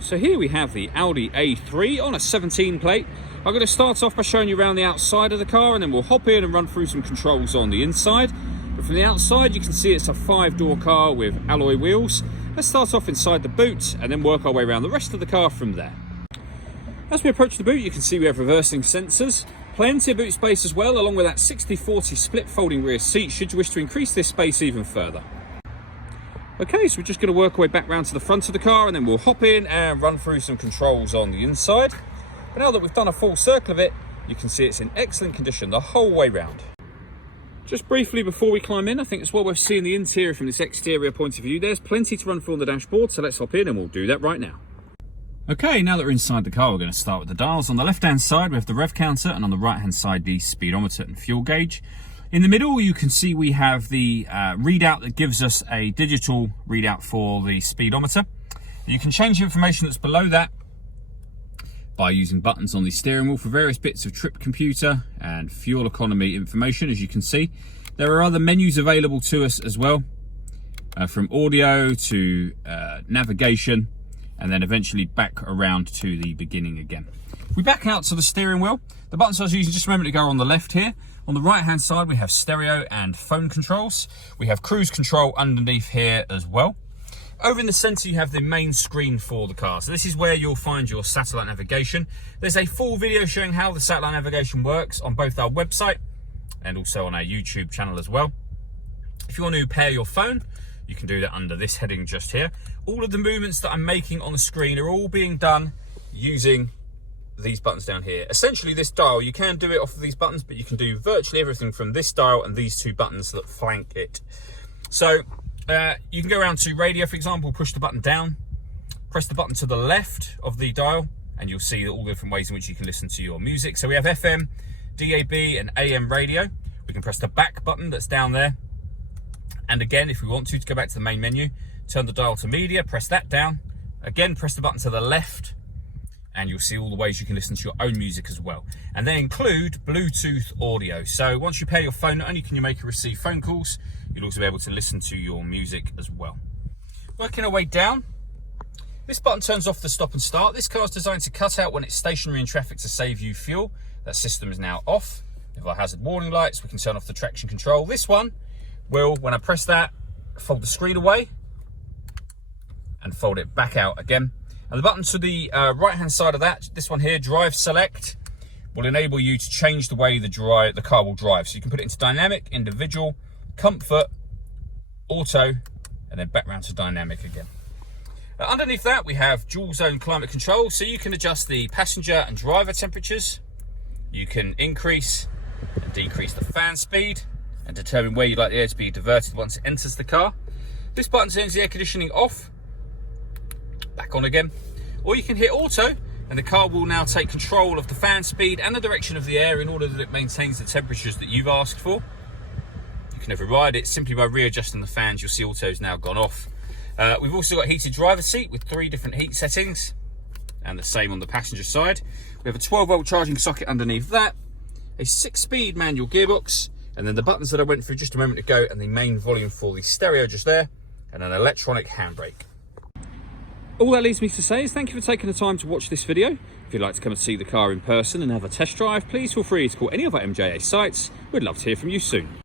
So here we have the Audi A3 on a 17 plate. I'm going to start off by showing you around the outside of the car, and then we'll hop in and run through some controls on the inside. But from the outside you can see it's a 5-door car with alloy wheels. Let's start off inside the boot and then work our way around the rest of the car from there. As we approach the boot, you can see we have reversing sensors, plenty of boot space as well, along with that 60/40 split folding rear seat should you wish to increase this space even further. Okay, so we're just going to work our way back round to the front of the car, and then we'll hop in and run through some controls on the inside. But now that we've done a full circle of it, you can see it's in excellent condition the whole way round. Just briefly before we climb in, I think it's well worth seeing the interior from this exterior point of view. There's plenty to run through on the dashboard, so let's hop in and we'll do that right now. Okay, now that we're inside the car, we're going to start with the dials. On the left-hand side, we have the rev counter, and on the right-hand side, the speedometer and fuel gauge. In the middle, you can see we have the readout that gives us a digital readout for the speedometer. You can change the information that's below that by using buttons on the steering wheel for various bits of trip computer and fuel economy information, as you can see. There are other menus available to us as well, from audio to navigation, and then eventually back around to the beginning again. We back out to the steering wheel. The buttons I was using just a moment ago are on the left here. On the right hand side we have stereo and phone controls. We have cruise control underneath here as well. Over in the centre you have the main screen for the car. So this is where you'll find your satellite navigation. There's a full video showing how the satellite navigation works on both our website and also on our YouTube channel as well. If you want to pair your phone, you can do that under this heading just here. All of the movements that I'm making on the screen are all being done using these buttons down here. Essentially this dial, you can do it off of these buttons, but you can do virtually everything from this dial and these two buttons that flank it. So you can go around to radio, for example, push the button down, press the button to the left of the dial, and you'll see all the different ways in which you can listen to your music. So we have FM, DAB and AM radio. We can press the back button that's down there. And again, if we want to go back to the main menu, turn the dial to media, press that down. Again, press the button to the left, and you'll see all the ways you can listen to your own music as well. And they include Bluetooth audio. So once you pair your phone, not only can you make and receive phone calls, you'll also be able to listen to your music as well. Working our way down, this button turns off the stop and start. This car is designed to cut out when it's stationary in traffic to save you fuel. That system is now off. With our hazard warning lights, we can turn off the traction control. This one will, when I press that, fold the screen away and fold it back out again. And the button to the right hand side of that, this one here, drive select, will enable you to change the way the car will drive. So you can put it into dynamic, individual, comfort, auto, and then back round to dynamic again. Underneath that we have dual zone climate control, so you can adjust the passenger and driver temperatures. You can increase and decrease the fan speed and determine where you'd like the air to be diverted once it enters the car. This button turns the air conditioning off, back on again, or you can hit auto and the car will now take control of the fan speed and the direction of the air in order that it maintains the temperatures that you've asked for. You can override it simply by readjusting the fans. You'll see auto's now gone off. We've also got heated driver seat with 3 different heat settings, and the same on the passenger side. We have a 12-volt charging socket underneath that, a 6-speed manual gearbox, and then the buttons that I went through just a moment ago, and the main volume for the stereo just there, and an electronic handbrake. All that leaves me to say is thank you for taking the time to watch this video. If you'd like to come and see the car in person and have a test drive, please feel free to call any of our MJA sites. We'd love to hear from you soon.